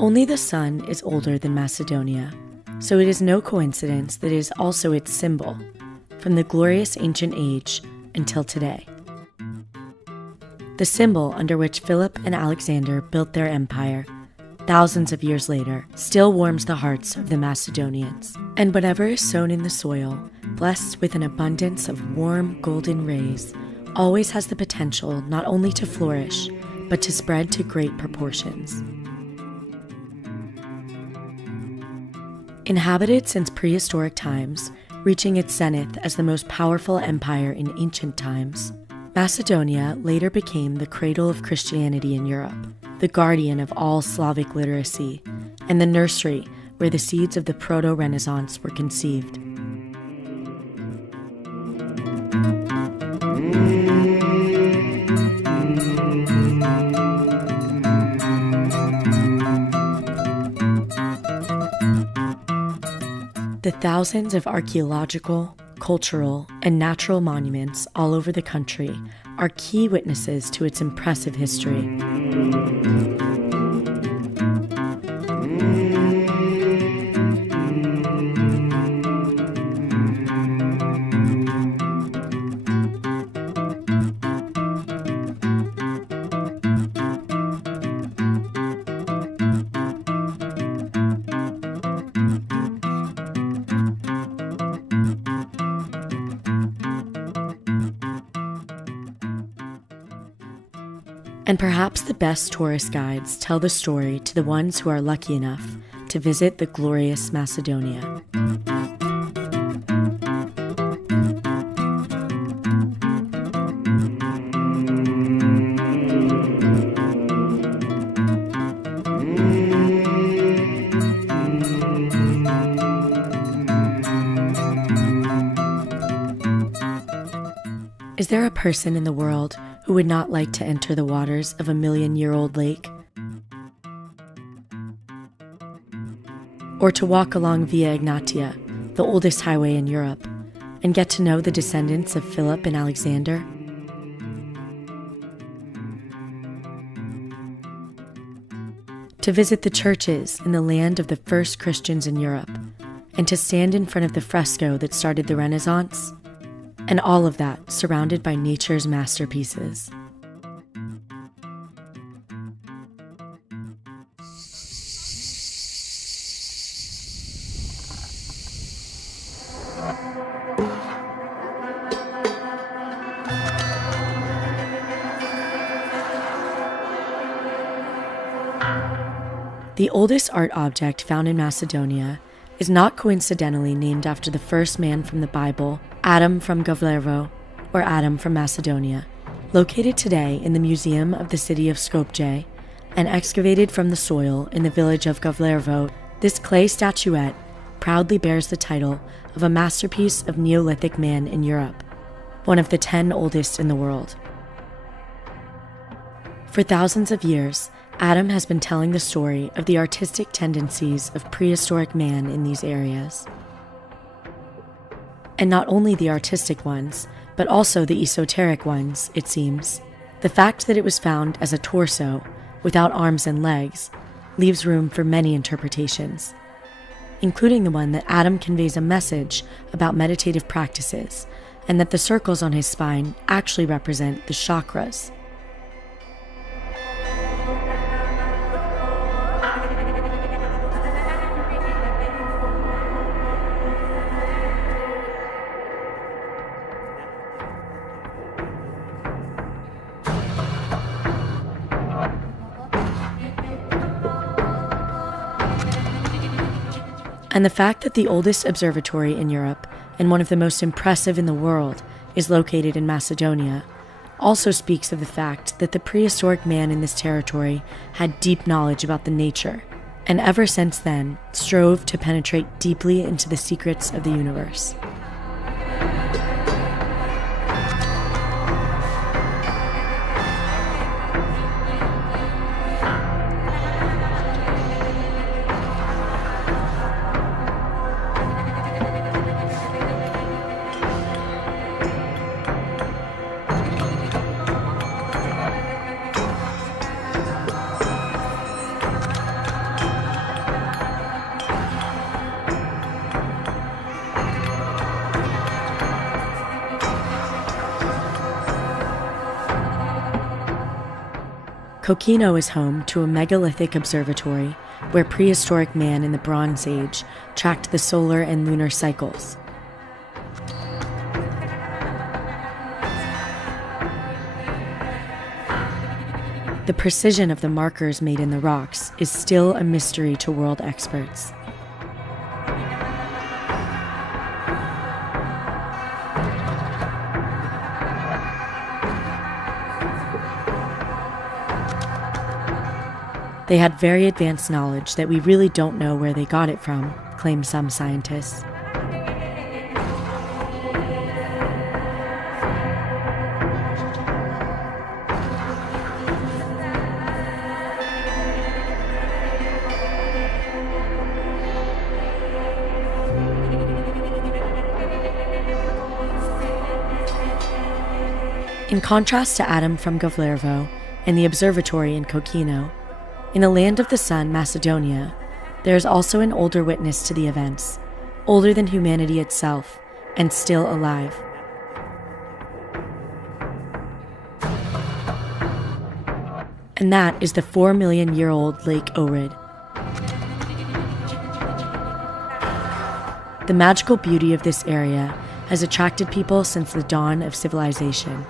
Only the sun is older than Macedonia, so it is no coincidence that it is also its symbol, from the glorious ancient age until today. The symbol under which Philip and Alexander built their empire, thousands of years later, still warms the hearts of the Macedonians. And whatever is sown in the soil, blessed with an abundance of warm golden rays, always has the potential not only to flourish, but to spread to great proportions. Inhabited since prehistoric times, reaching its zenith as the most powerful empire in ancient times, Macedonia later became the cradle of Christianity in Europe, the guardian of all Slavic literacy, and the nursery where the seeds of the Proto-Renaissance were conceived. The thousands of archaeological, cultural, and natural monuments all over the country are key witnesses to its impressive history. And perhaps the best tourist guides tell the story to the ones who are lucky enough to visit the glorious Macedonia. Is there a person in the world who would not like to enter the waters of a million-year-old lake? Or to walk along Via Egnatia, the oldest highway in Europe, and get to know the descendants of Philip and Alexander? To visit the churches in the land of the first Christians in Europe, and to stand in front of the fresco that started the Renaissance? And all of that surrounded by nature's masterpieces. The oldest art object found in Macedonia is not coincidentally named after the first man from the Bible, Adam from Gavlevo, or Adam from Macedonia. Located today in the museum of the city of Skopje and excavated from the soil in the village of Gavlevo, this clay statuette proudly bears the title of a masterpiece of Neolithic man in Europe, one of the 10 oldest in the world. For thousands of years, Adam has been telling the story of the artistic tendencies of prehistoric man in these areas. And not only the artistic ones, but also the esoteric ones, it seems. The fact that it was found as a torso, without arms and legs, leaves room for many interpretations, including the one that Adam conveys a message about meditative practices, and that the circles on his spine actually represent the chakras. And the fact that the oldest observatory in Europe and one of the most impressive in the world is located in Macedonia also speaks of the fact that the prehistoric man in this territory had deep knowledge about the nature and ever since then strove to penetrate deeply into the secrets of the universe. Kokino is home to a megalithic observatory where prehistoric man in the Bronze Age tracked the solar and lunar cycles. The precision of the markers made in the rocks is still a mystery to world experts. They had very advanced knowledge that we really don't know where they got it from, claim some scientists. In contrast to Adam from Govlervo and the observatory in Kokino, in the land of the sun, Macedonia, there is also an older witness to the events, older than humanity itself, and still alive. And that is the 4-million-year-old Lake Ohrid. The magical beauty of this area has attracted people since the dawn of civilization.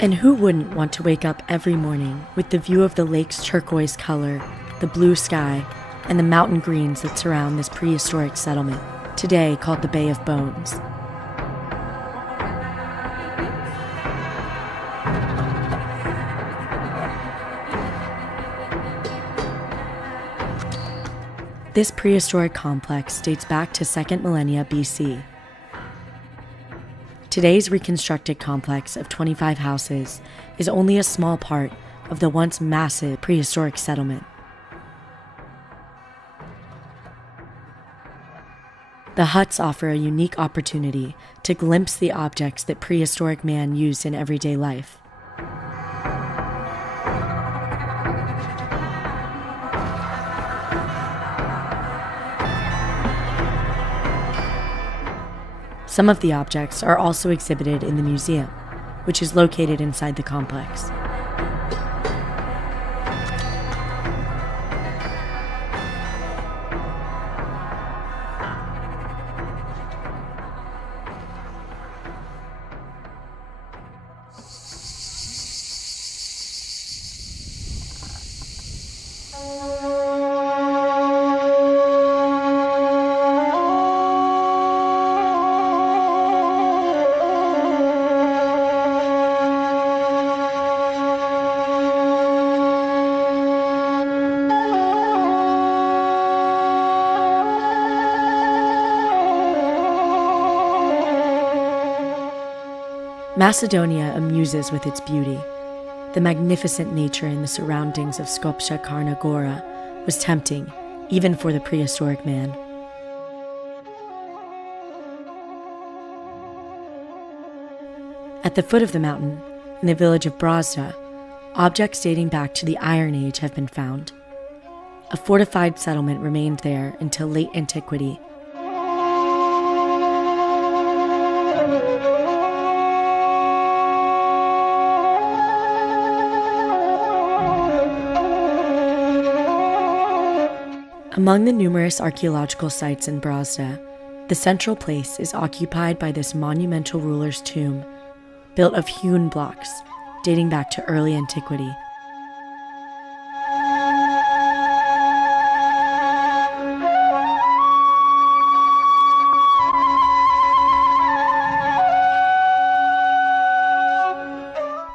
And who wouldn't want to wake up every morning with the view of the lake's turquoise color, the blue sky, and the mountain greens that surround this prehistoric settlement, today called the Bay of Bones? This prehistoric complex dates back to 2nd millennia BC. Today's reconstructed complex of 25 houses is only a small part of the once massive prehistoric settlement. The huts offer a unique opportunity to glimpse the objects that prehistoric man used in everyday life. Some of the objects are also exhibited in the museum, which is located inside the complex. Macedonia amuses with its beauty. The magnificent nature in the surroundings of Skopje Crna Gora was tempting, even for the prehistoric man. At the foot of the mountain, in the village of Brazda, objects dating back to the Iron Age have been found. A fortified settlement remained there until late antiquity. Among the numerous archaeological sites in Brazda, the central place is occupied by this monumental ruler's tomb, built of hewn blocks dating back to early antiquity.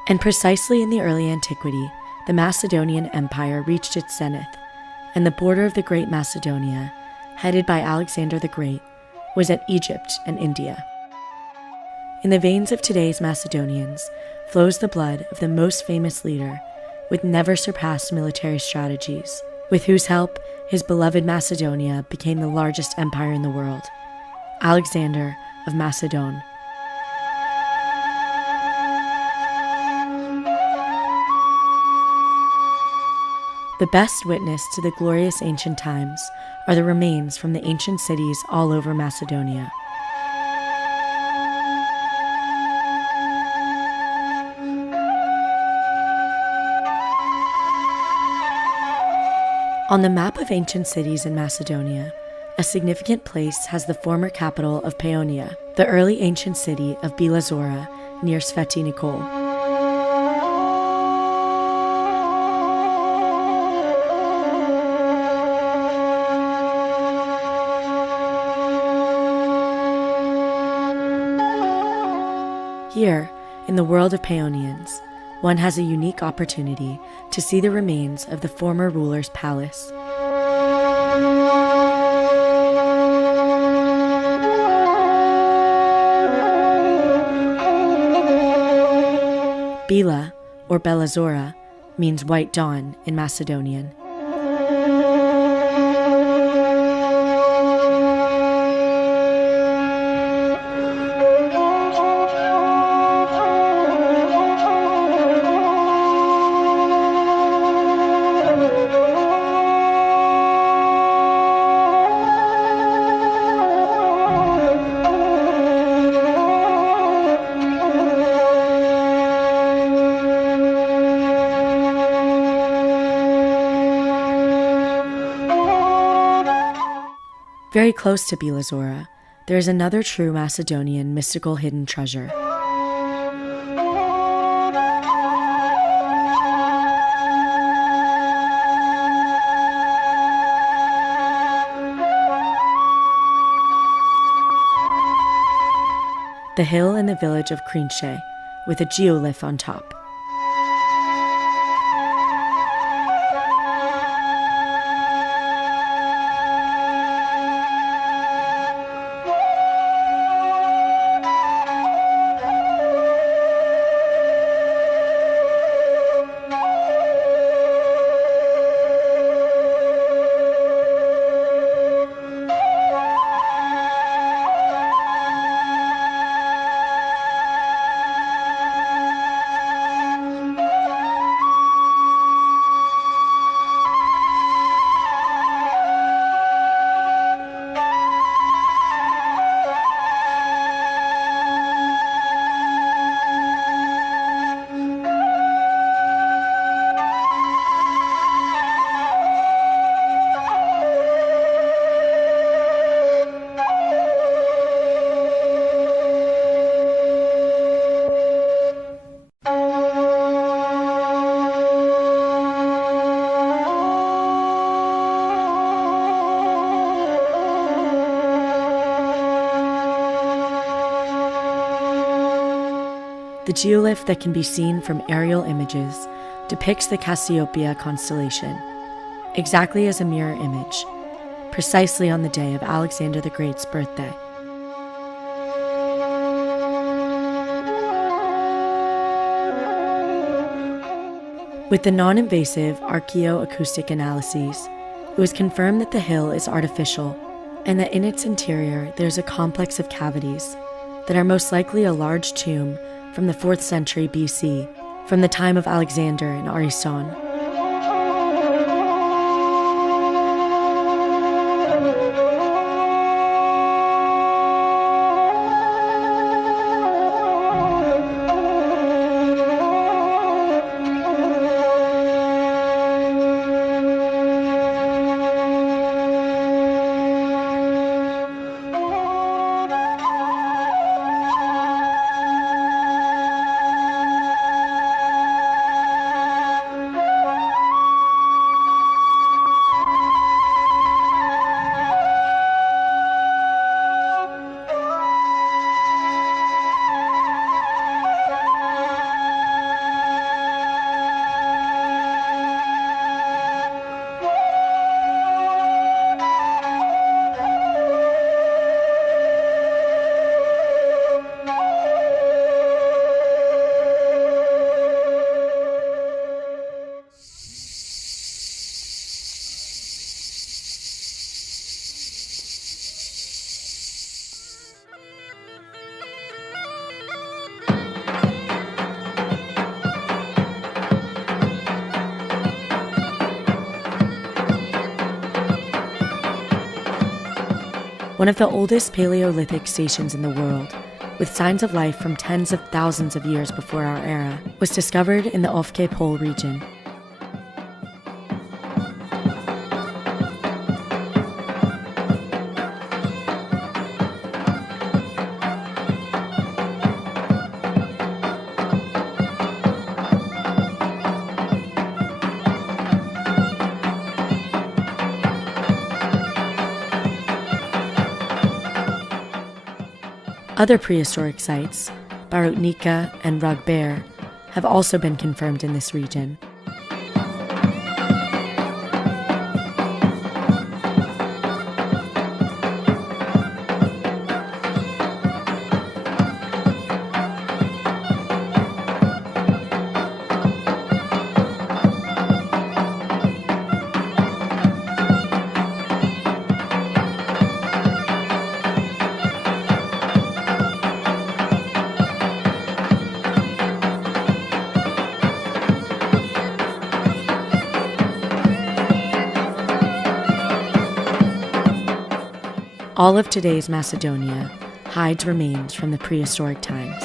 And precisely in the early antiquity, the Macedonian Empire reached its zenith, and the border of the Great Macedonia, headed by Alexander the Great, was at Egypt and India. In the veins of today's Macedonians flows the blood of the most famous leader with never-surpassed military strategies, with whose help his beloved Macedonia became the largest empire in the world, Alexander of Macedon. The best witness to the glorious ancient times are the remains from the ancient cities all over Macedonia. On the map of ancient cities in Macedonia, a significant place has the former capital of Paeonia, the early ancient city of Bila Zora near Sveti Nikol. Here, in the world of Paeonians, one has a unique opportunity to see the remains of the former ruler's palace. Bila, or Bela Zora, means white dawn in Macedonian. Very close to Bila Zora, there is another true Macedonian mystical hidden treasure. The hill in the village of Krinche, with a geoglyph on top. The geoglyph that can be seen from aerial images depicts the Cassiopeia constellation, exactly as a mirror image, precisely on the day of Alexander the Great's birthday. With the non-invasive archaeoacoustic analyses, it was confirmed that the hill is artificial and that in its interior there's a complex of cavities that are most likely a large tomb from the 4th century BC, from the time of Alexander and ARISTON. one of the oldest Paleolithic stations in the world, with signs of life from tens of thousands of years before our era, was discovered in the Ofke Pole region. Other prehistoric sites, Barutnica and Rugbear, have also been confirmed in this region. All of today's Macedonia hides remains from the prehistoric times.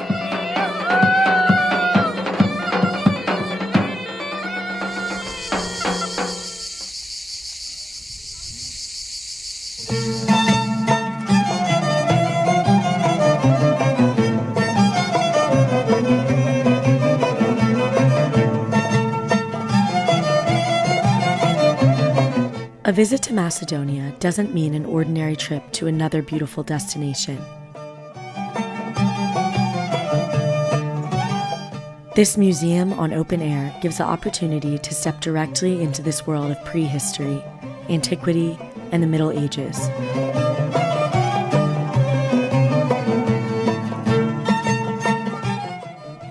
A visit to Macedonia doesn't mean an ordinary trip to another beautiful destination. This museum on open air gives the opportunity to step directly into this world of prehistory, antiquity, and the Middle Ages.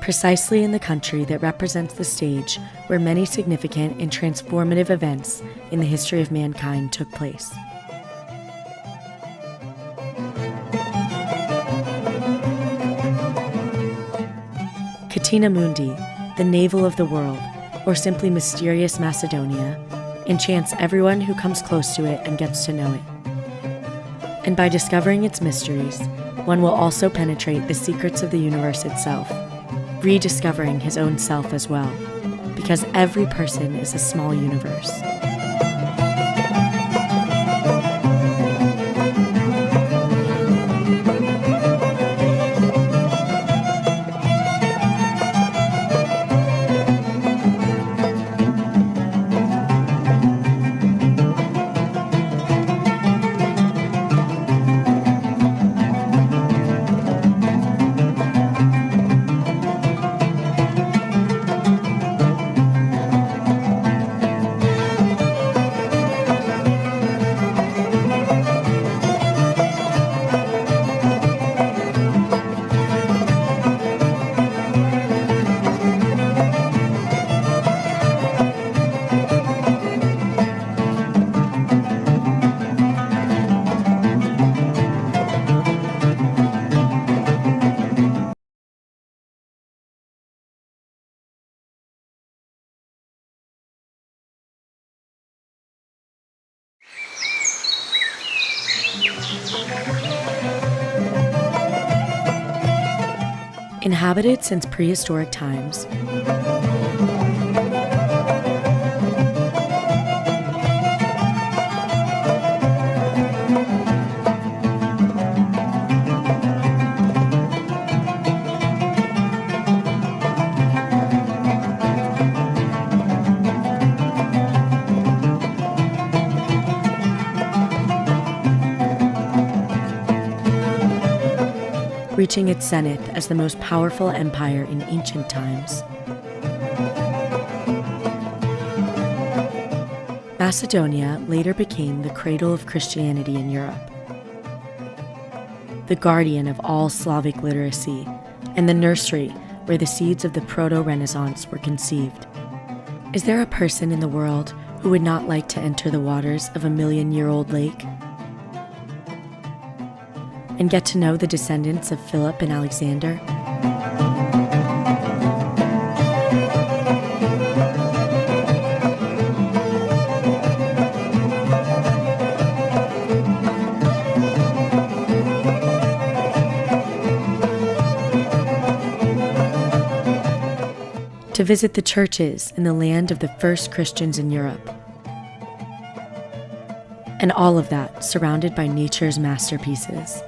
Precisely in the country that represents the stage where many significant and transformative events in the history of mankind took place. Katina Mundi, the navel of the world, or simply mysterious Macedonia, enchants everyone who comes close to it and gets to know it. And by discovering its mysteries, one will also penetrate the secrets of the universe itself, rediscovering his own self as well, because every person is a small universe. Inhabited since prehistoric times, reaching its zenith as the most powerful empire in ancient times. Macedonia later became the cradle of Christianity in Europe, the guardian of all Slavic literacy, and the nursery where the seeds of the Proto-Renaissance were conceived. Is there a person in the world who would not like to enter the waters of a million-year-old lake and get to know the descendants of Philip and Alexander? to visit the churches in the land of the first Christians in Europe. And all of that surrounded by nature's masterpieces.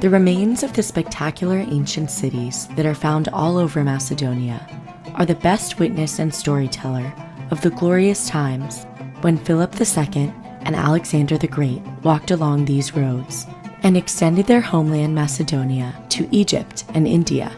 The remains of the spectacular ancient cities that are found all over Macedonia are the best witness and storyteller of the glorious times when Philip II and Alexander the Great walked along these roads and extended their homeland Macedonia to Egypt and India.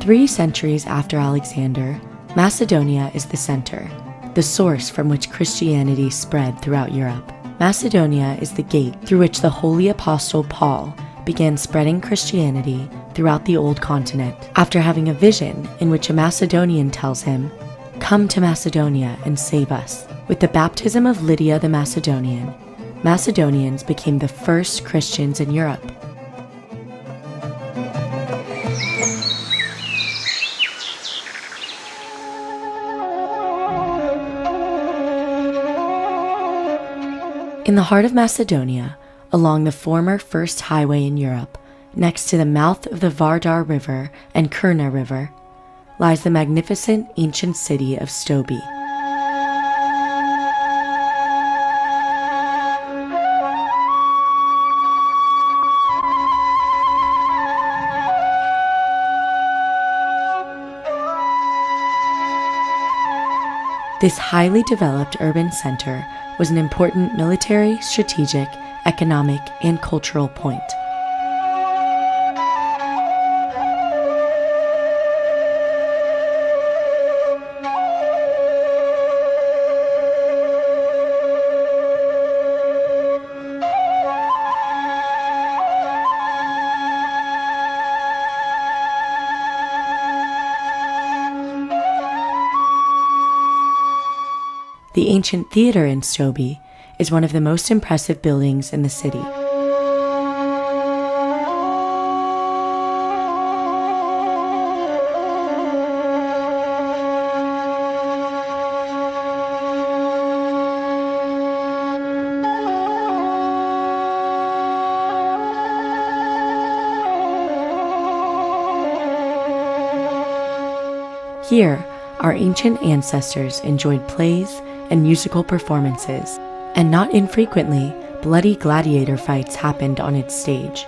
Three centuries after Alexander, Macedonia is the center, the source from which Christianity spread throughout Europe. Macedonia is the gate through which the Holy Apostle Paul began spreading Christianity throughout the Old Continent, after having a vision in which a Macedonian tells him, "Come to Macedonia and save us." With the baptism of Lydia the Macedonian, Macedonians became the first Christians in Europe. In the heart of Macedonia, along the former first highway in Europe, next to the mouth of the Vardar River and Kurna River, lies the magnificent ancient city of Stobi. This highly developed urban center was an important military, strategic, economic, and cultural point. The ancient theater in Stobi is one of the most impressive buildings in the city. Here, our ancient ancestors enjoyed plays and musical performances, and not infrequently, bloody gladiator fights happened on its stage.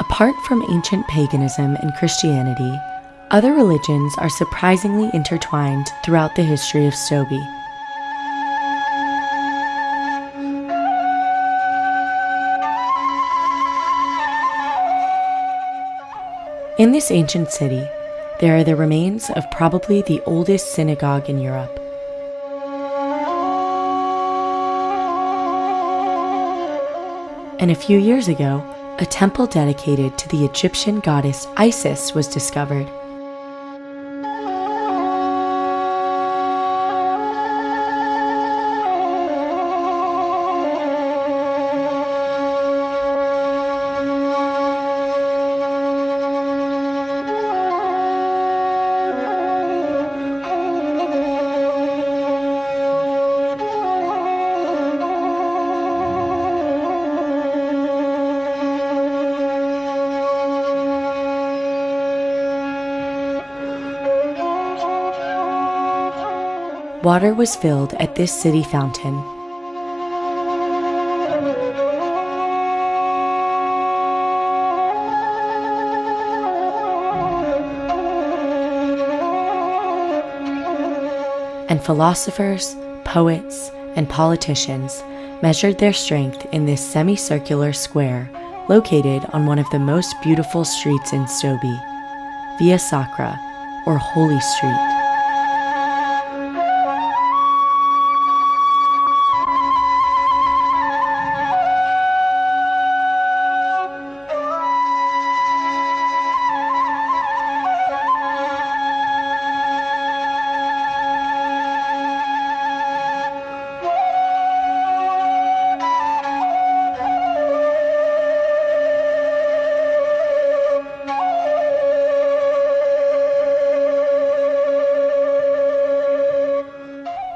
Apart from ancient paganism and Christianity, other religions are surprisingly intertwined throughout the history of Stobi. In this ancient city, there are the remains of probably the oldest synagogue in Europe. And a few years ago, a temple dedicated to the Egyptian goddess Isis was discovered. Water was filled at this city fountain. And philosophers, poets, and politicians measured their strength in this semicircular square located on one of the most beautiful streets in Stobi, Via Sacra, or Holy Street.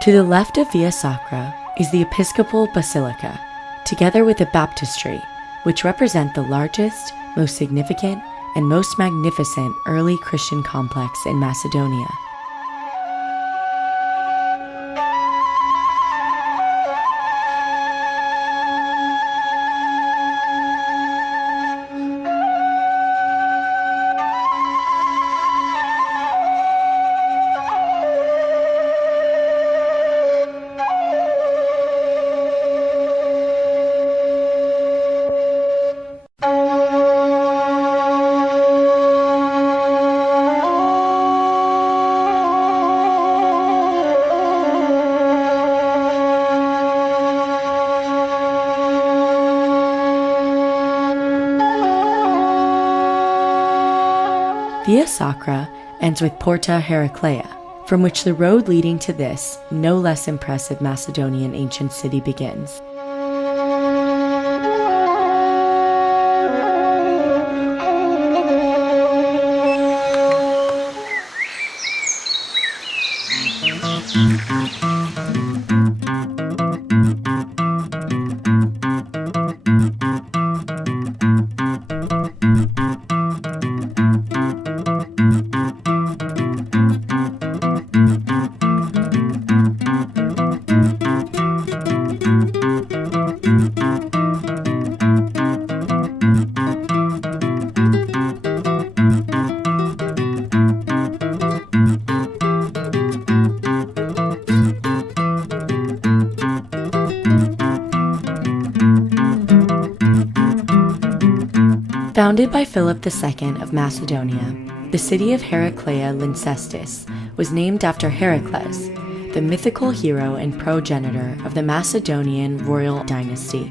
To the left of Via Sacra is the Episcopal Basilica, together with the baptistry, which represent the largest, most significant, and most magnificent early Christian complex in Macedonia. Via Sacra ends with Porta Heraclea, from which the road leading to this no less impressive Macedonian ancient city begins. Founded by Philip II of Macedonia, the city of Heraclea Lyncestis was named after Heracles, the mythical hero and progenitor of the Macedonian royal dynasty.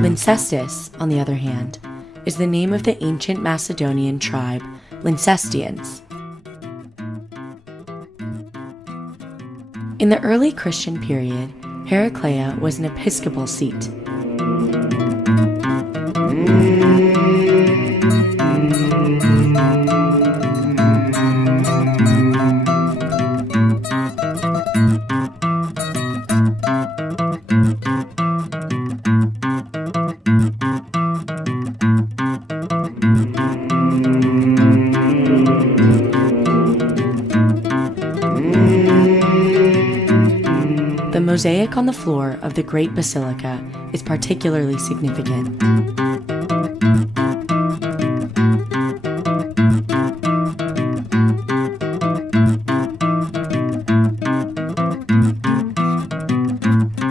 Lyncestis, on the other hand, is the name of the ancient Macedonian tribe Lyncestians. In the early Christian period, Heraclea was an episcopal seat. The mosaic on the floor of the Great Basilica is particularly significant.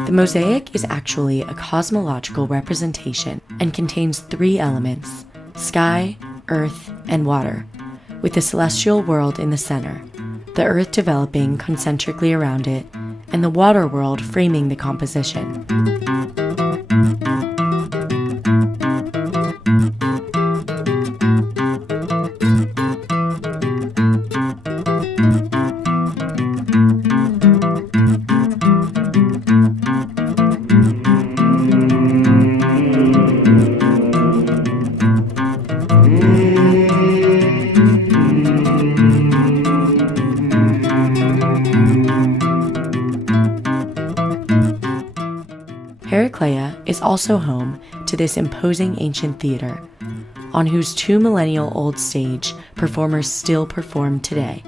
The The mosaic is actually a cosmological representation and contains three elements: sky, earth, and water, with the celestial world in the center, the earth developing concentrically around it, and the water world framing the composition. Heraclea is also home to this imposing ancient theater, on whose 2-millennial-old stage performers still perform today.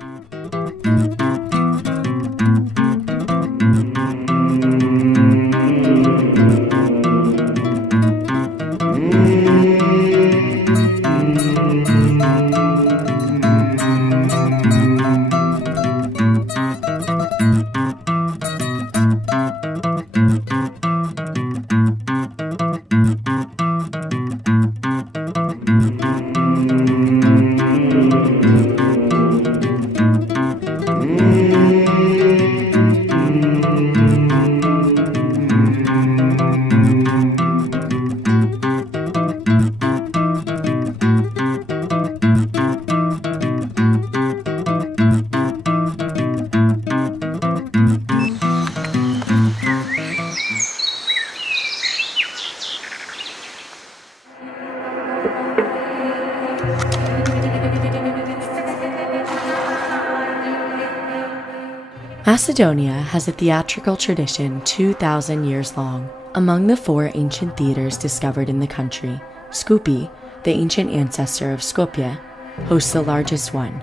Macedonia has a theatrical tradition 2,000 years long. Among the 4 ancient theaters discovered in the country, Skopje, the ancient ancestor of Skopje, hosts the largest one.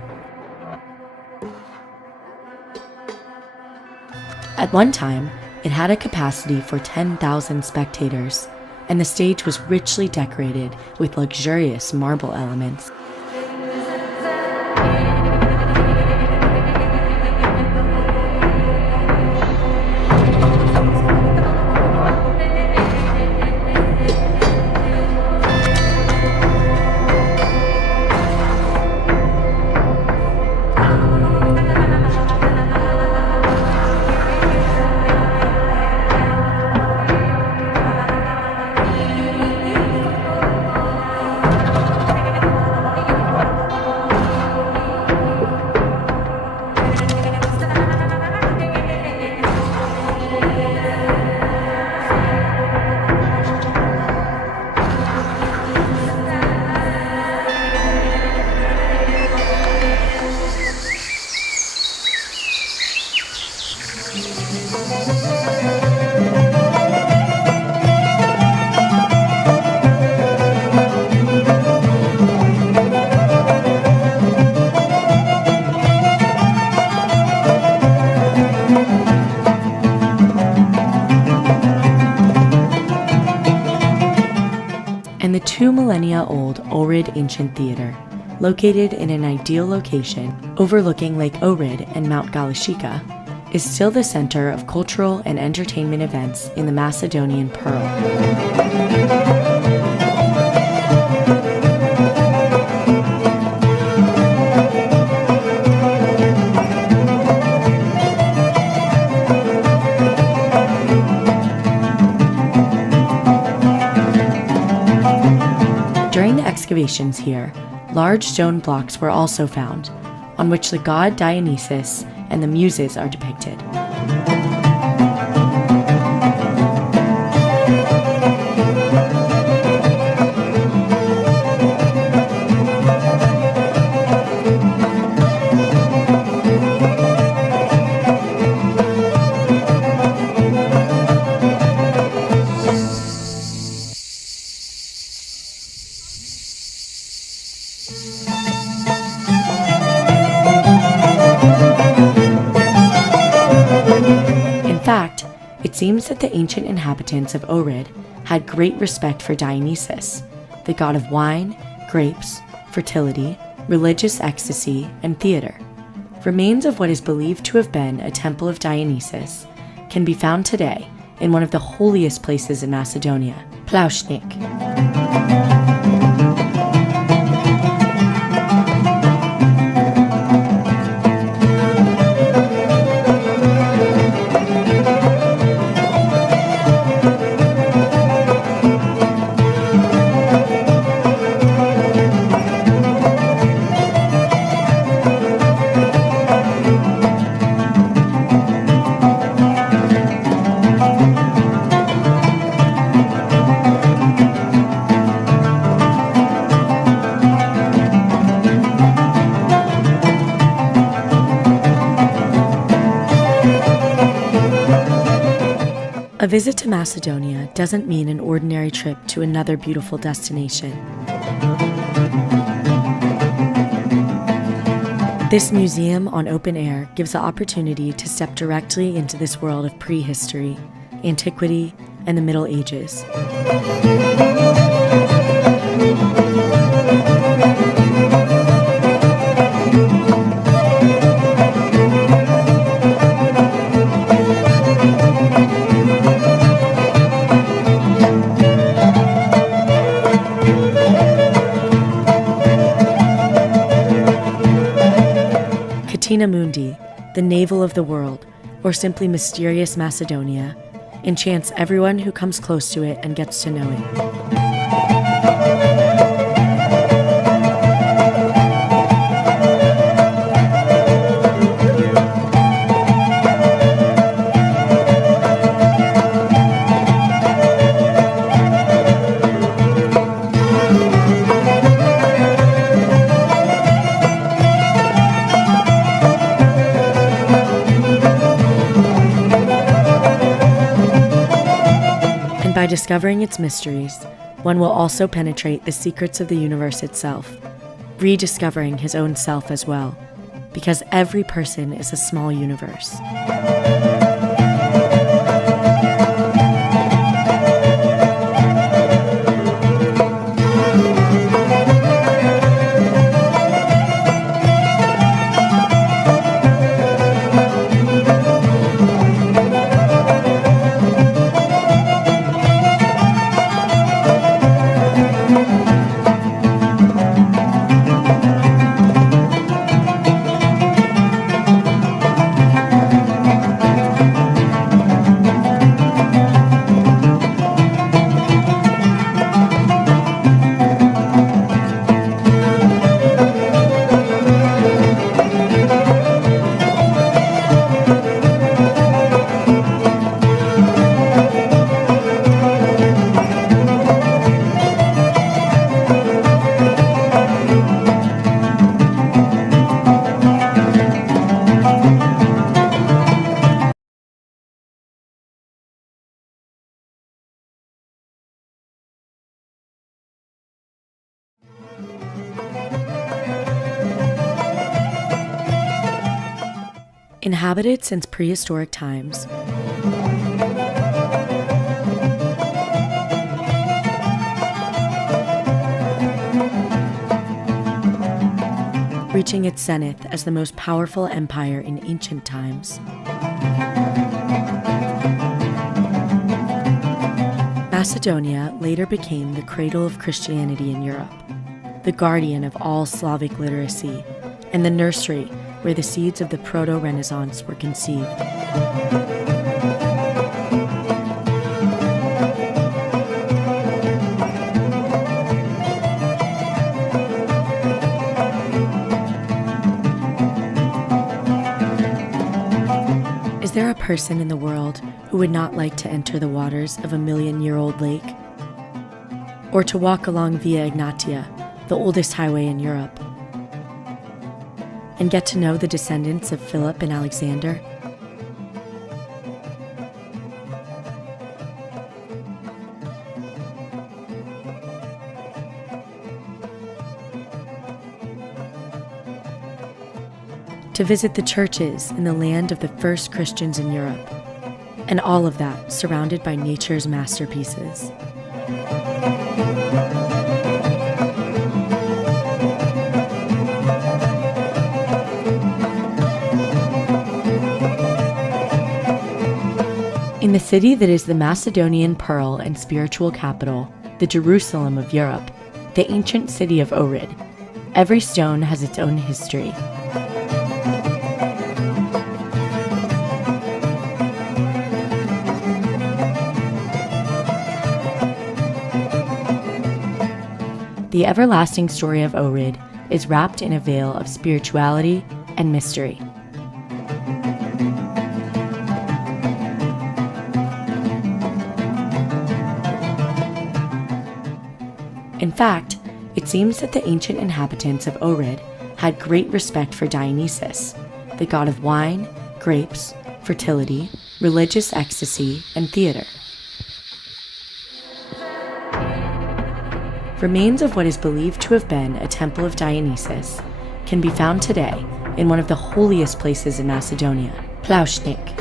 At one time, it had a capacity for 10,000 spectators, and the stage was richly decorated with luxurious marble elements. And the 2-millennia-old Ohrid Ancient Theater, located in an ideal location overlooking Lake Ohrid and Mount Galishika, is still the center of cultural and entertainment events in the Macedonian Pearl. During the excavations here, large stone blocks were also found, on which the god Dionysus and the Muses are depicted. It seems that the ancient inhabitants of Ohrid had great respect for Dionysus, the god of wine, grapes, fertility, religious ecstasy, and theater. Remains of what is believed to have been a temple of Dionysus can be found today in one of the holiest places in Macedonia, Plaušnik. A visit to Macedonia doesn't mean an ordinary trip to another beautiful destination. This museum on open air gives the opportunity to step directly into this world of prehistory, antiquity, and the Middle Ages. Cortina Mundi, the navel of the world, or simply mysterious Macedonia, enchants everyone who comes close to it and gets to know it. By discovering its mysteries, one will also penetrate the secrets of the universe itself, rediscovering his own self as well, because every person is a small universe. Inhabited since prehistoric times, reaching its zenith as the most powerful empire in ancient times. Macedonia later became the cradle of Christianity in Europe, the guardian of all Slavic literacy, and the nursery where the seeds of the Proto-Renaissance were conceived. Is there a person in the world who would not like to enter the waters of a million-year-old lake? Or to walk along Via Egnatia, the oldest highway in Europe, and get to know the descendants of Philip and Alexander? To visit the churches in the land of the first Christians in Europe, and all of that surrounded by nature's masterpieces. In the city that is the Macedonian pearl and spiritual capital, the Jerusalem of Europe, the ancient city of Ohrid, every stone has its own history. The everlasting story of Ohrid is wrapped in a veil of spirituality and mystery. In fact, it seems that the ancient inhabitants of Ohrid had great respect for Dionysus, the god of wine, grapes, fertility, religious ecstasy, and theater. Remains of what is believed to have been a temple of Dionysus can be found today in one of the holiest places in Macedonia, Plaušnik.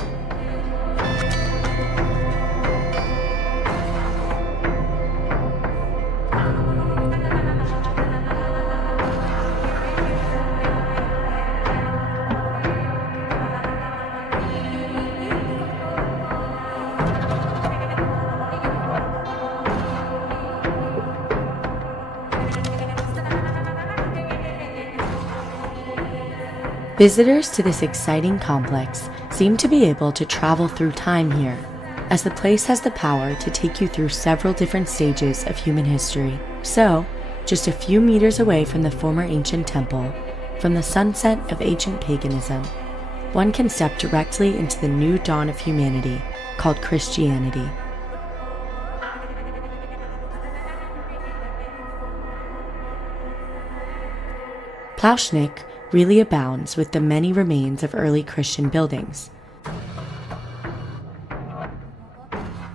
Visitors to this exciting complex seem to be able to travel through time here, as the place has the power to take you through several different stages of human history. So, just a few meters away from the former ancient temple, from the sunset of ancient paganism, one can step directly into the new dawn of humanity called Christianity. Plaušnik really abounds with the many remains of early Christian buildings.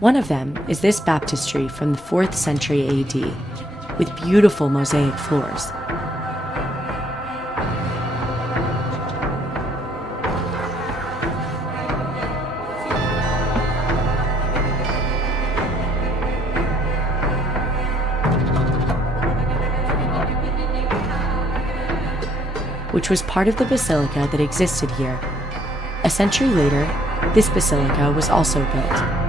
One of them is this baptistry from the 4th century AD, with beautiful mosaic floors. Which was part of the basilica that existed here. A century later, this basilica was also built.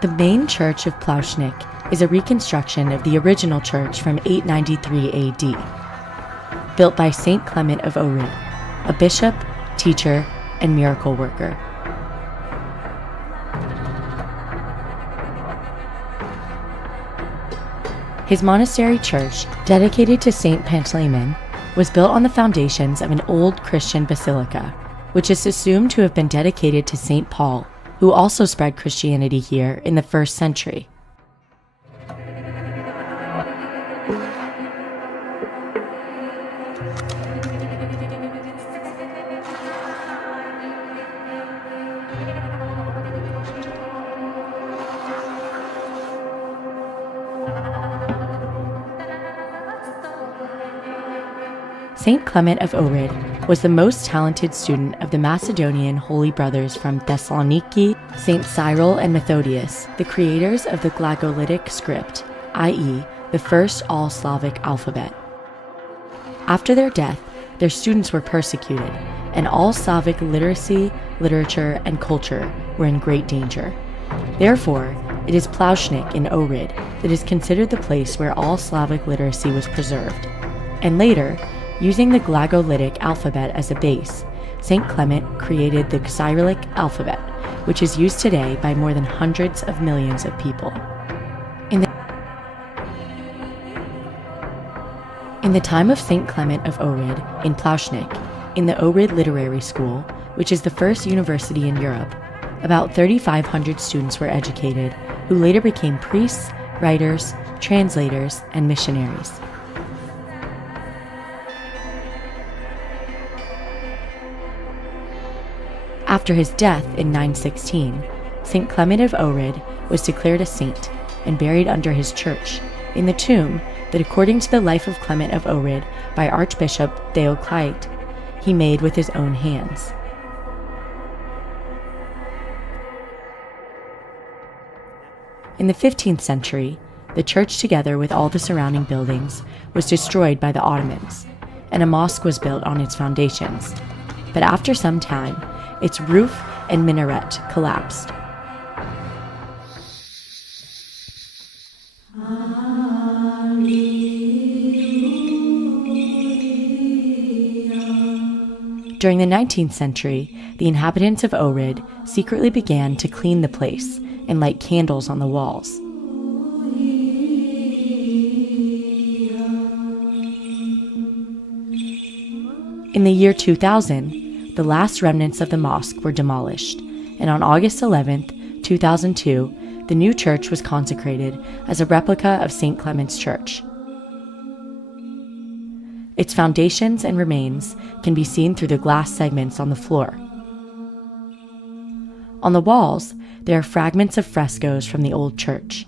The main church of Plaušnik is a reconstruction of the original church from 893 AD, built by Saint Clement of Ohrid, a bishop, teacher, and miracle worker. His monastery church, dedicated to Saint Pantaleon, was built on the foundations of an old Christian basilica, which is assumed to have been dedicated to Saint Paul, who also spread Christianity here in the 1st century. Saint Clement of Ohrid was the most talented student of the Macedonian Holy Brothers from Thessaloniki, Saint Cyril and Methodius, the creators of the Glagolitic script, i.e., the first all-Slavic alphabet. After their death, their students were persecuted, and all Slavic literacy, literature, and culture were in great danger. Therefore, it is Plaušnik in Ohrid that is considered the place where all Slavic literacy was preserved. And later, using the Glagolitic alphabet as a base, Saint Clement created the Cyrillic alphabet, which is used today by more than hundreds of millions of people. In the time of St. Clement of Ohrid in Plauschnik, in the Ohrid Literary School, which is the first university in Europe, about 3,500 students were educated, who later became priests, writers, translators, and missionaries. After his death in 916, St. Clement of Ohrid was declared a saint and buried under his church, in the tomb that, according to the life of Clement of Ohrid by Archbishop Theoclyte, he made with his own hands. In the 15th century, the church, together with all the surrounding buildings, was destroyed by the Ottomans, and a mosque was built on its foundations. But after some time, its roof and minaret collapsed. During the 19th century, the inhabitants of Ohrid secretly began to clean the place and light candles on the walls. In the year 2000, the last remnants of the mosque were demolished, and on August 11, 2002, the new church was consecrated as a replica of St. Clement's Church. Its foundations and remains can be seen through the glass segments on the floor. On the walls, there are fragments of frescoes from the old church.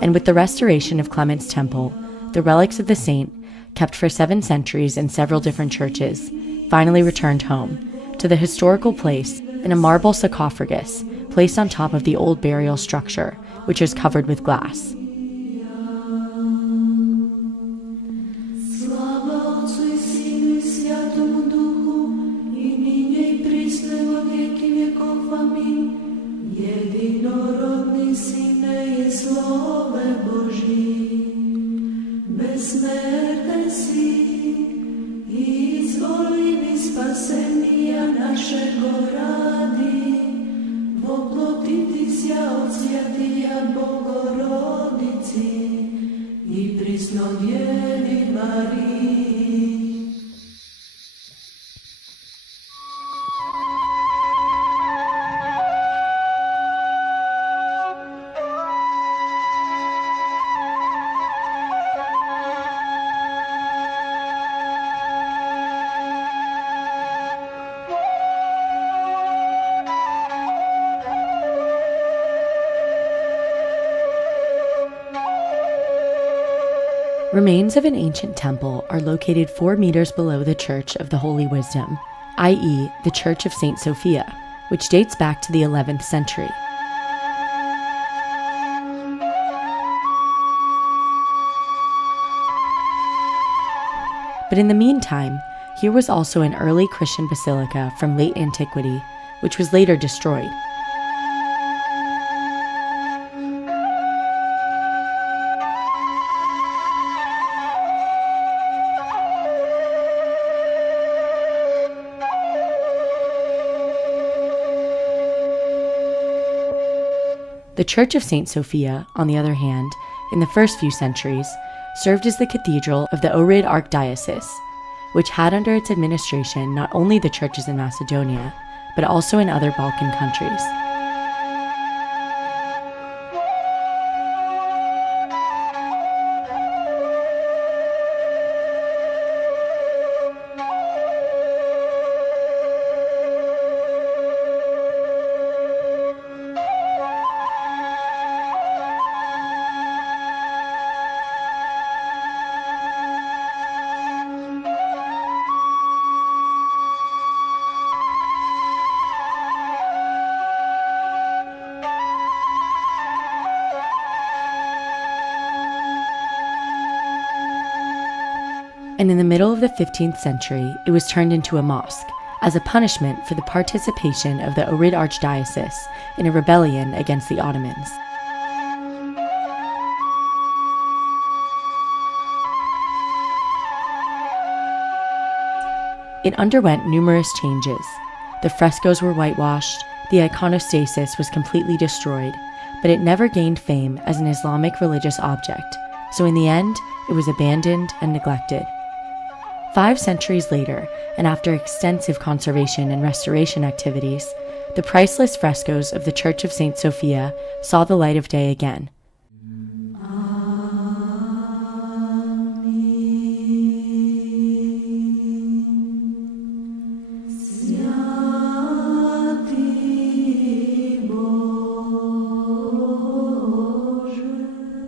And with the restoration of Clement's temple, the relics of the saint, kept for 7 centuries in several different churches, finally returned home to the historical place in a marble sarcophagus placed on top of the old burial structure, which is covered with glass. Remains of an ancient temple are located 4 meters below the Church of the Holy Wisdom, i.e. the Church of St. Sophia, which dates back to the 11th century. But in the meantime, here was also an early Christian basilica from late antiquity, which was later destroyed. The Church of St. Sophia, on the other hand, in the first few centuries, served as the cathedral of the Ohrid Archdiocese, which had under its administration not only the churches in Macedonia, but also in other Balkan countries. and in the middle of the 15th century, it was turned into a mosque as a punishment for the participation of the Ohrid Archdiocese in a rebellion against the Ottomans. It underwent numerous changes. The frescoes were whitewashed, the iconostasis was completely destroyed, but it never gained fame as an Islamic religious object, so in the end, it was abandoned and neglected. 5 centuries later, and after extensive conservation and restoration activities, the priceless frescoes of the Church of St. Sophia saw the light of day again.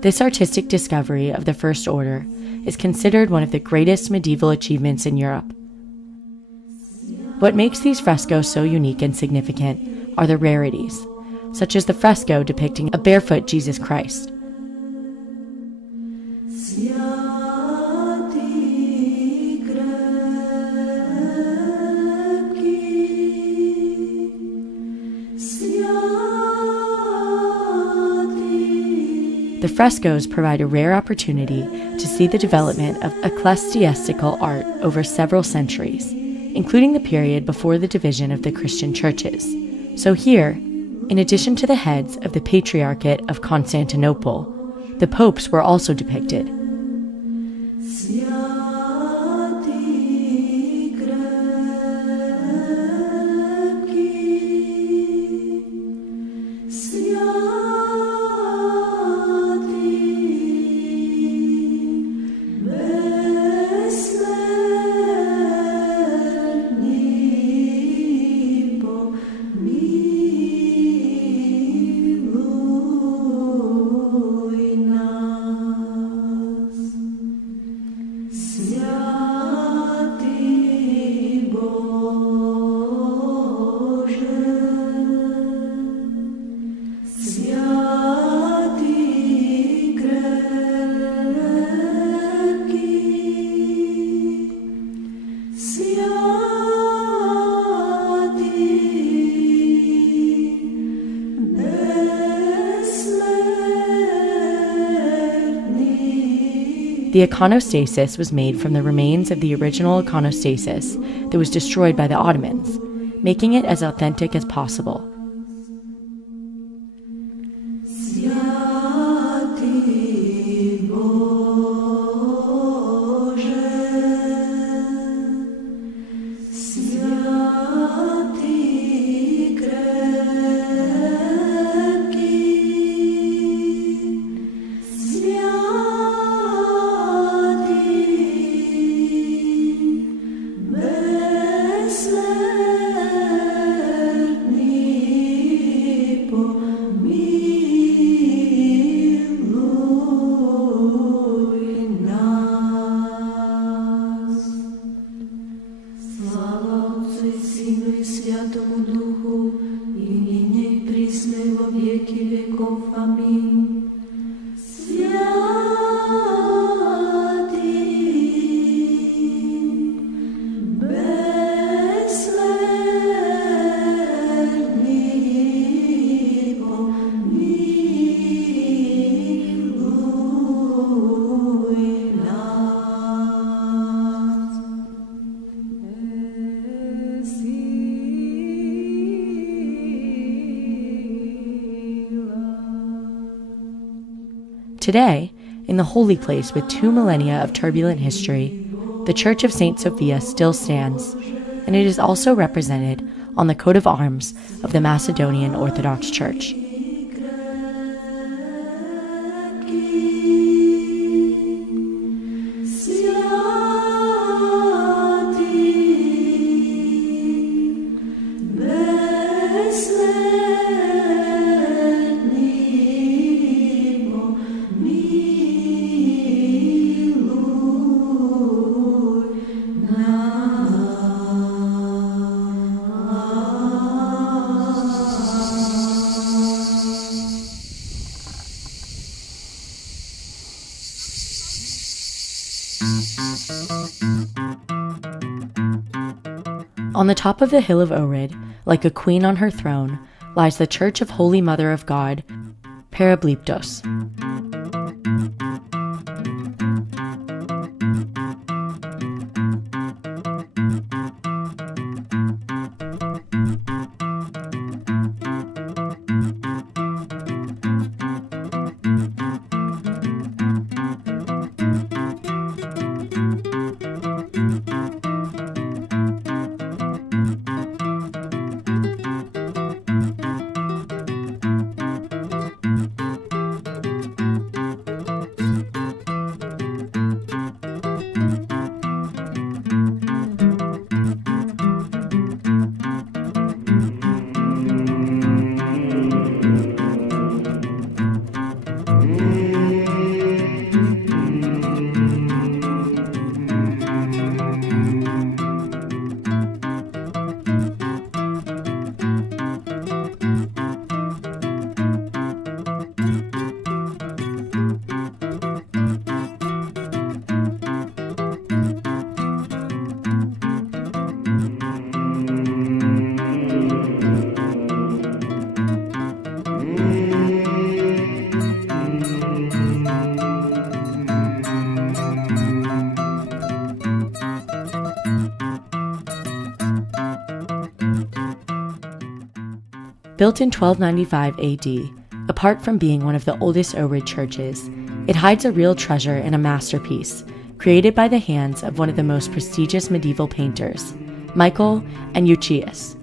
This artistic discovery of the First Order is considered one of the greatest medieval achievements in Europe. What makes these frescoes so unique and significant are the rarities, such as the fresco depicting a barefoot Jesus Christ. The frescoes provide a rare opportunity to see the development of ecclesiastical art over several centuries, including the period before the division of the Christian churches. So here, in addition to the heads of the Patriarchate of Constantinople, the popes were also depicted. The iconostasis was made from the remains of the original iconostasis that was destroyed by the Ottomans, making it as authentic as possible. Today, in the holy place with 2 millennia of turbulent history, the Church of St. Sophia still stands, and it is also represented on the coat of arms of the Macedonian Orthodox Church. On the top of the hill of Ohrid, like a queen on her throne, lies the Church of Holy Mother of God, Parableptos. Built in 1295 AD, apart from being one of the oldest Ohrid churches, it hides a real treasure and a masterpiece created by the hands of one of the most prestigious medieval painters, Michael and Eutychius.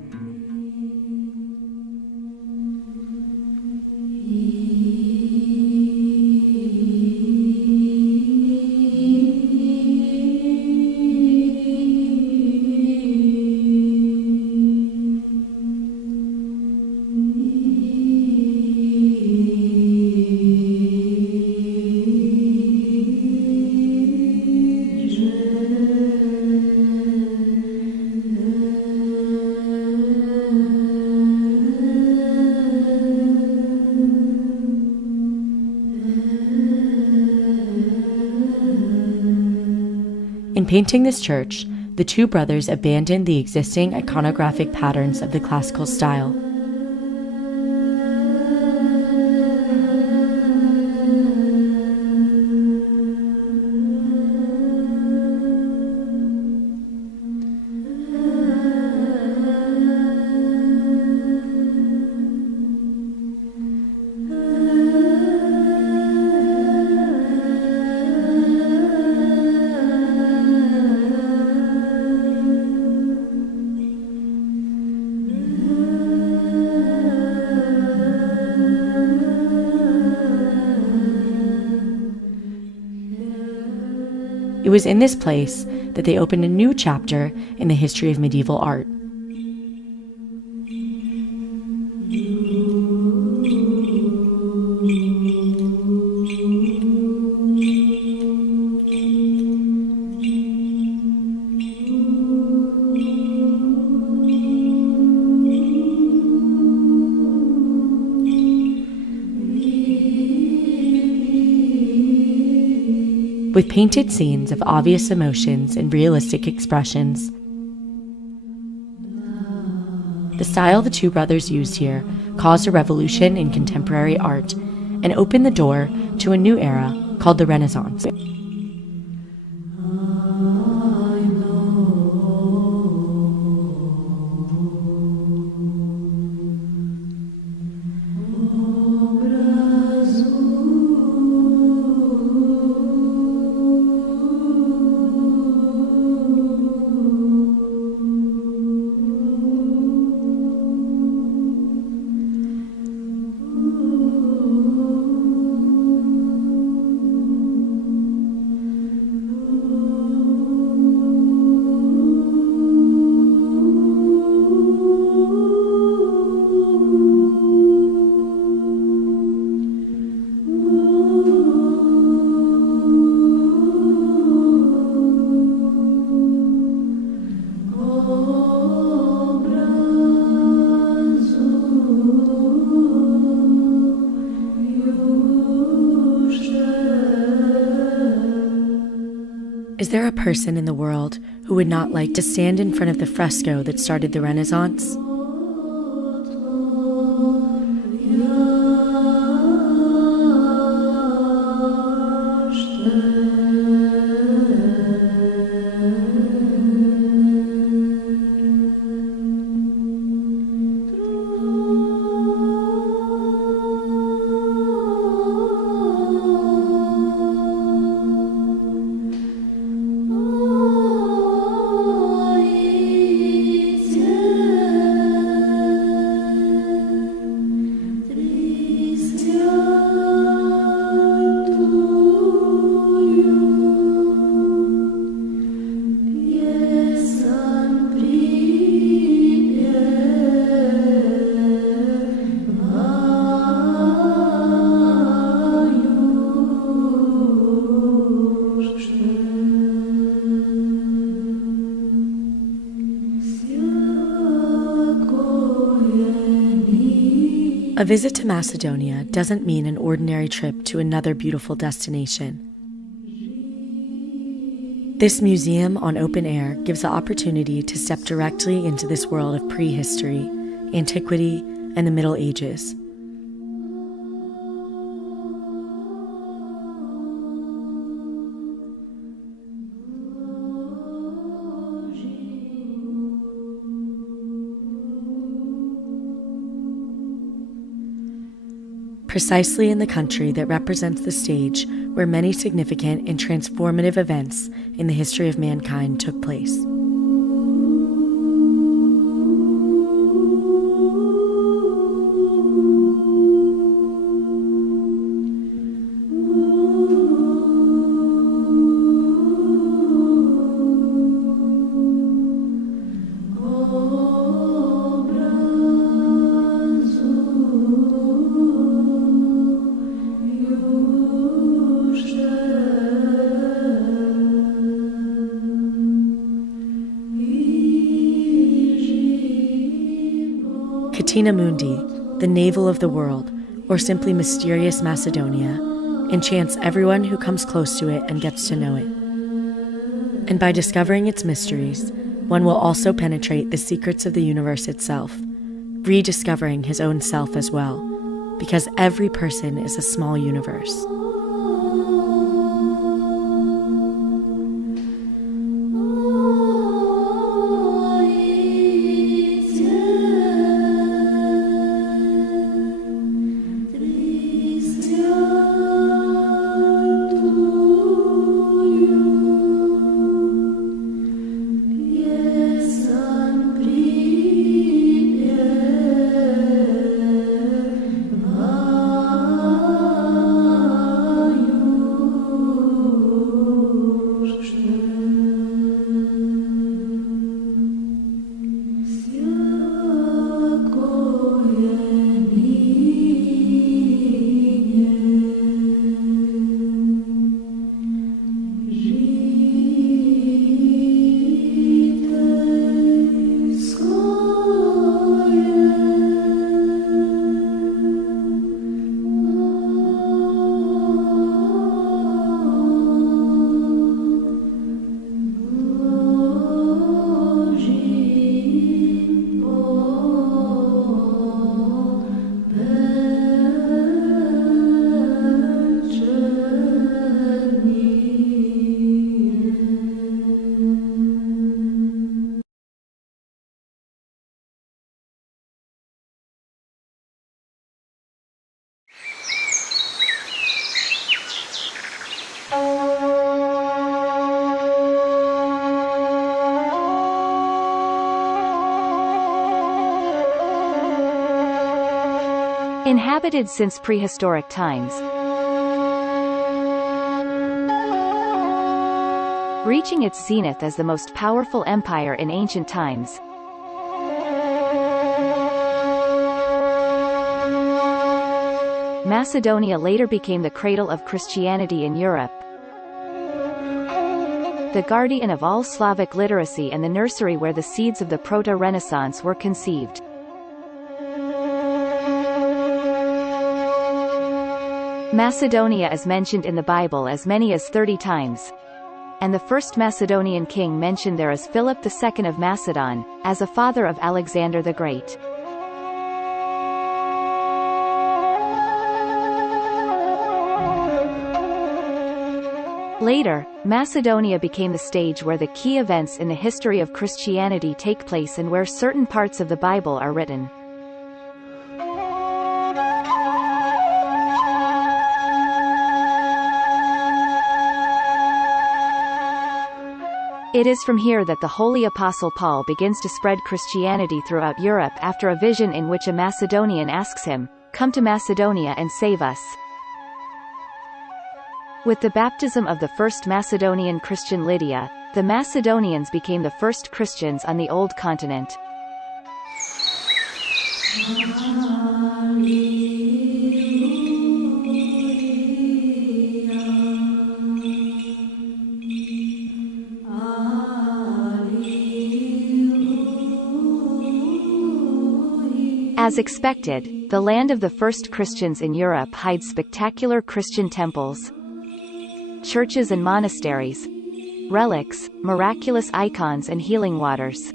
In painting this church, the two brothers abandoned the existing iconographic patterns of the classical style. It was in this place that they opened a new chapter in the history of medieval art. With painted scenes of obvious emotions and realistic expressions. The style the two brothers used here caused a revolution in contemporary art and opened the door to a new era called the Renaissance. Is there a person in the world who would not like to stand in front of the fresco that started the Renaissance? A visit to Macedonia doesn't mean an ordinary trip to another beautiful destination. This museum on open air gives the opportunity to step directly into this world of prehistory, antiquity, and the Middle Ages. Precisely in the country that represents the stage where many significant and transformative events in the history of mankind took place. Catena Mundi, the navel of the world, or simply mysterious Macedonia, enchants everyone who comes close to it and gets to know it. And by discovering its mysteries, one will also penetrate the secrets of the universe itself, rediscovering his own self as well, because every person is a small universe. Inhabited since prehistoric times. Reaching its zenith as the most powerful empire in ancient times. Macedonia later became the cradle of Christianity in Europe, the guardian of all Slavic literacy and the nursery where the seeds of the Proto-Renaissance were conceived. Macedonia is mentioned in the Bible as many as 30 times. and the first Macedonian king mentioned there is Philip II of Macedon, as a father of Alexander the Great. Later, Macedonia became the stage where the key events in the history of Christianity take place and where certain parts of the Bible are written. It is from here that the Holy Apostle Paul begins to spread Christianity throughout Europe after a vision in which a Macedonian asks him, "Come to Macedonia and save us." With the baptism of the first Macedonian Christian Lydia, the Macedonians became the first Christians on the Old Continent. As expected, the land of the first Christians in Europe hides spectacular Christian temples, churches and monasteries, relics, miraculous icons and healing waters.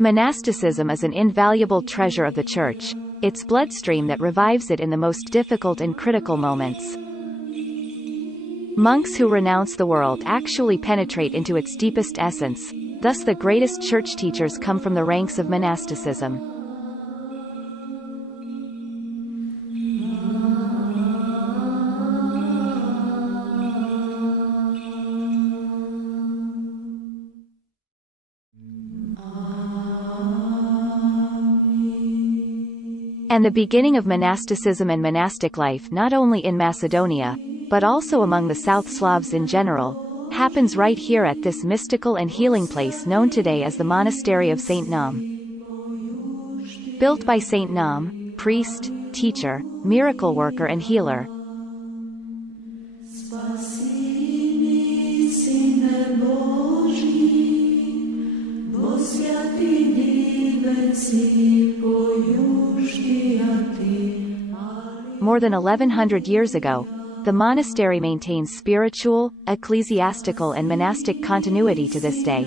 Monasticism is an invaluable treasure of the Church, its bloodstream that revives it in the most difficult and critical moments. Monks who renounce the world actually penetrate into its deepest essence, thus the greatest church teachers come from the ranks of monasticism. And the beginning of monasticism and monastic life not only in Macedonia, but also among the South Slavs in general, happens right here at this mystical and healing place known today as the Monastery of St. Naum. Built by St. Naum, priest, teacher, miracle worker and healer. More than 1100 years ago, the monastery maintains spiritual, ecclesiastical and monastic continuity to this day.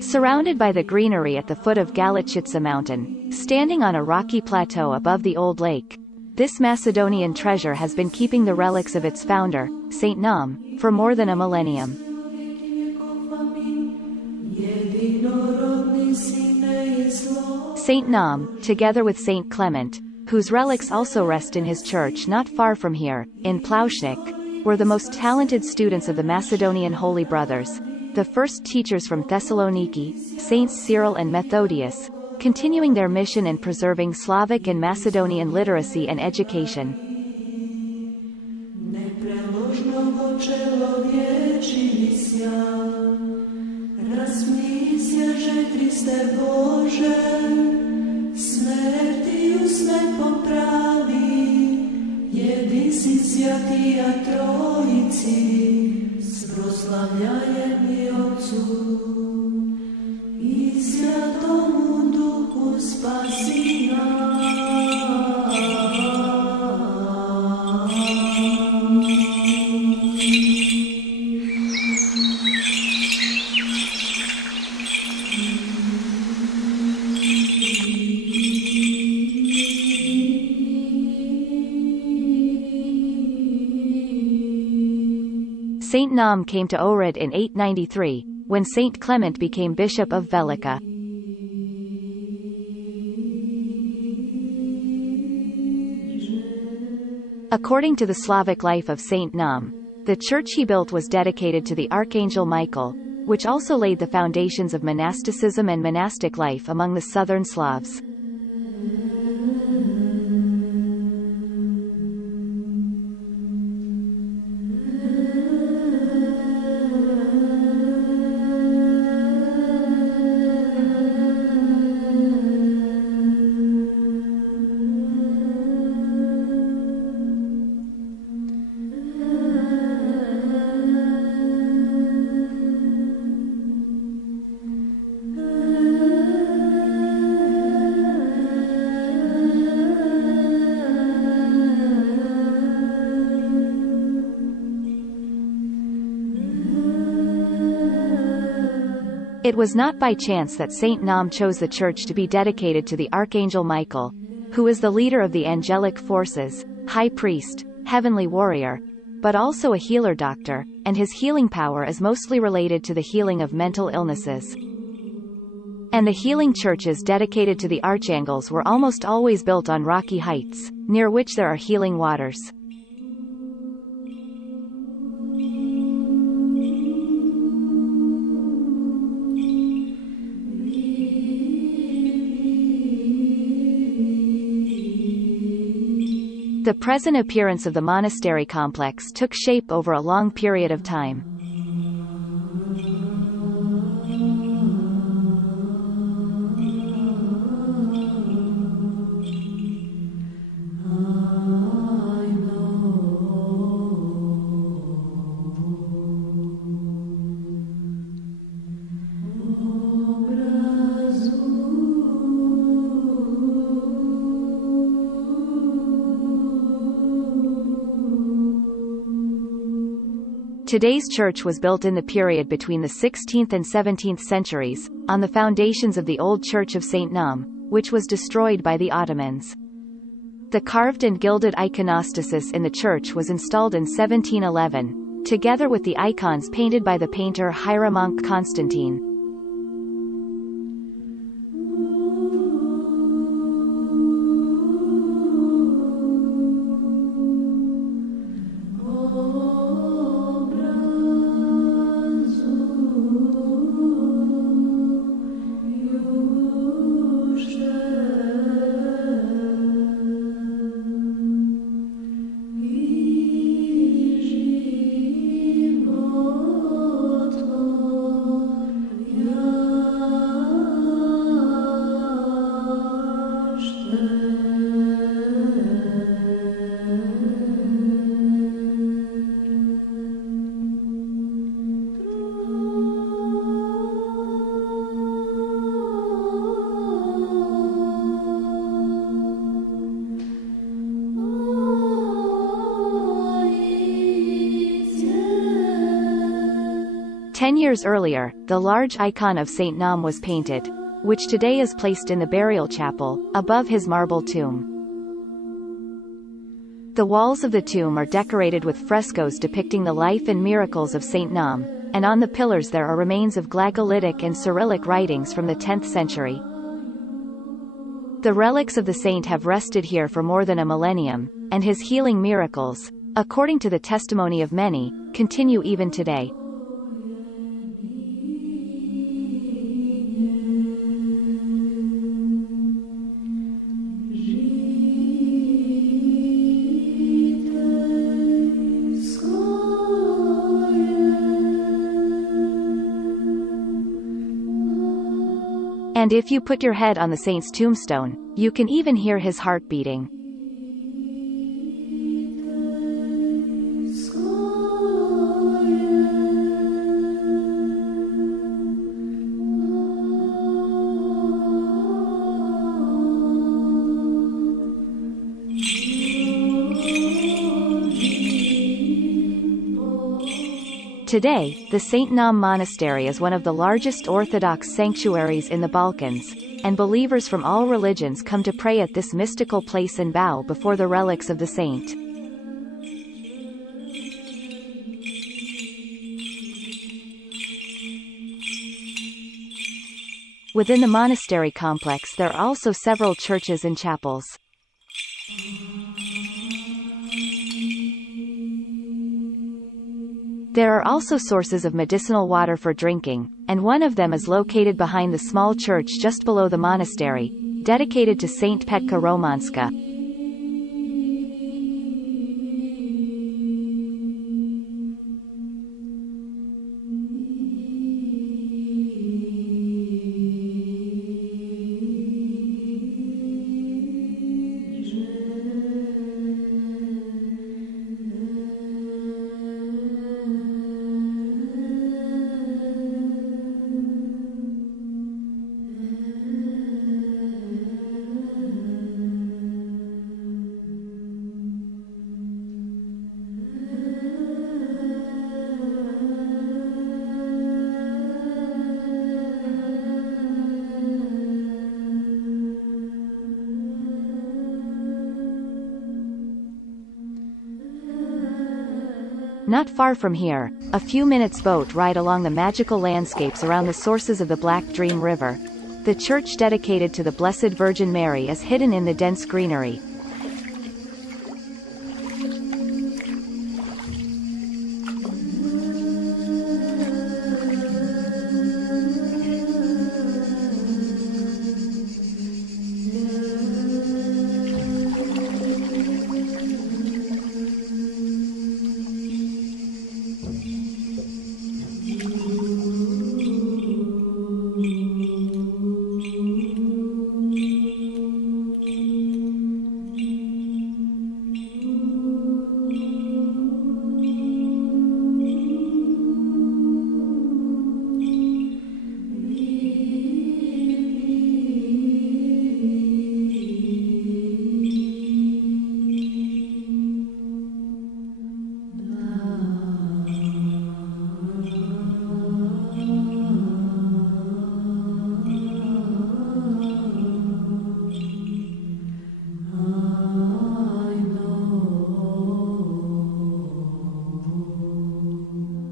Surrounded by the greenery at the foot of Galičica mountain, standing on a rocky plateau above the old lake, this Macedonian treasure has been keeping the relics of its founder, St. Naum, for more than a millennium. St. Naum, together with St. Clement, whose relics also rest in his church not far from here, in Plaušnik, were the most talented students of the Macedonian Holy Brothers, the first teachers from Thessaloniki, Saints Cyril and Methodius, continuing their mission and preserving Slavic and Macedonian literacy and education. St. Naum came to Ohrid in 893, when St. Clement became Bishop of Velika. According to the Slavic life of St. Naum, the church he built was dedicated to the Archangel Michael, which also laid the foundations of monasticism and monastic life among the southern Slavs. It was not by chance that Saint Nam chose the church to be dedicated to the Archangel Michael, who is the leader of the angelic forces, high priest, heavenly warrior, but also a healer doctor, and his healing power is mostly related to the healing of mental illnesses. And the healing churches dedicated to the archangels were almost always built on rocky heights, near which there are healing waters. The present appearance of the monastery complex took shape over a long period of time. Today's church was built in the period between the 16th and 17th centuries, on the foundations of the old church of St. Nam, which was destroyed by the Ottomans. The carved and gilded iconostasis in the church was installed in 1711, together with the icons painted by the painter Hieromonk Constantine. Ten years earlier, the large icon of Saint Nam was painted, which today is placed in the burial chapel, above his marble tomb. The walls of the tomb are decorated with frescoes depicting the life and miracles of Saint Nam, and on the pillars there are remains of Glagolitic and Cyrillic writings from the 10th century. The relics of the saint have rested here for more than a millennium, and his healing miracles, according to the testimony of many, continue even today. And if you put your head on the saint's tombstone, you can even hear his heart beating. Today, the St. Nam Monastery is one of the largest Orthodox sanctuaries in the Balkans, and believers from all religions come to pray at this mystical place and bow before the relics of the saint. Within the monastery complex there are also several churches and chapels. There are also sources of medicinal water for drinking, and one of them is located behind the small church just below the monastery, dedicated to Saint Petka Romanska. Not far from here, a few minutes boat ride along the magical landscapes around the sources of the Black Dream River. The church dedicated to the Blessed Virgin Mary is hidden in the dense greenery.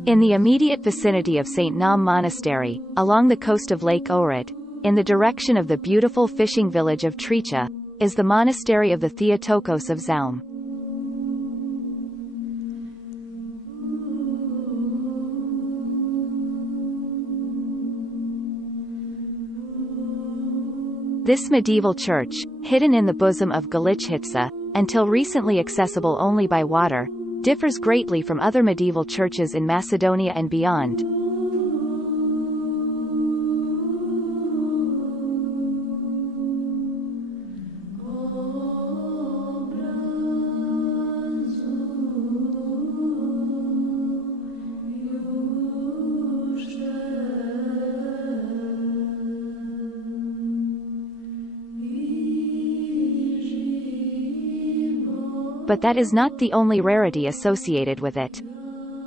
In the immediate vicinity of St. Naum Monastery, along the coast of Lake Ohrid, in the direction of the beautiful fishing village of Tricha, is the monastery of the Theotokos of Zaum. This medieval church, hidden in the bosom of Galichitsa, until recently accessible only by water, differs greatly from other medieval churches in Macedonia and beyond. But that is not the only rarity associated with it.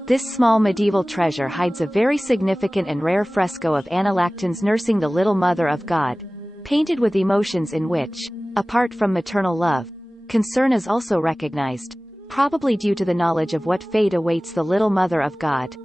This small medieval treasure hides a very significant and rare fresco of Analactans nursing the Little Mother of God, painted with emotions in which, apart from maternal love, concern is also recognized, probably due to the knowledge of what fate awaits the Little Mother of God.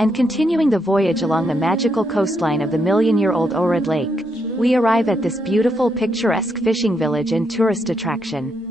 And continuing the voyage along the magical coastline of the million-year-old Ohrid Lake, we arrive at this beautiful picturesque fishing village and tourist attraction.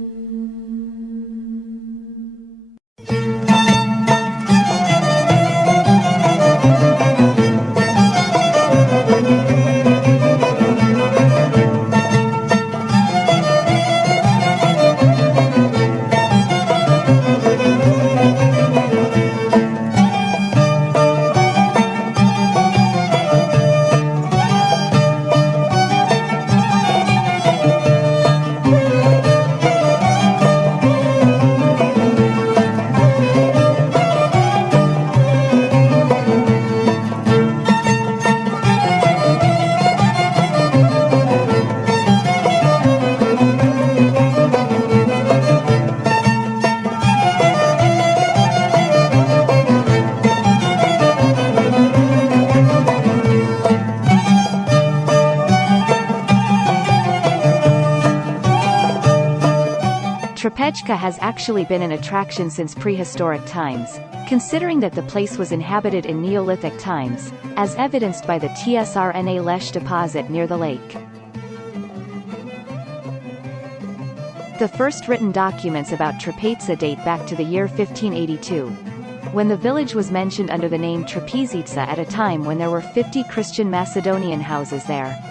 Trepečka has actually been an attraction since prehistoric times, considering that the place was inhabited in Neolithic times, as evidenced by the Tsrna Lech deposit near the lake. The first written documents about Trepeča date back to the year 1582, when the village was mentioned under the name Trepezica at a time when there were 50 Christian Macedonian houses there.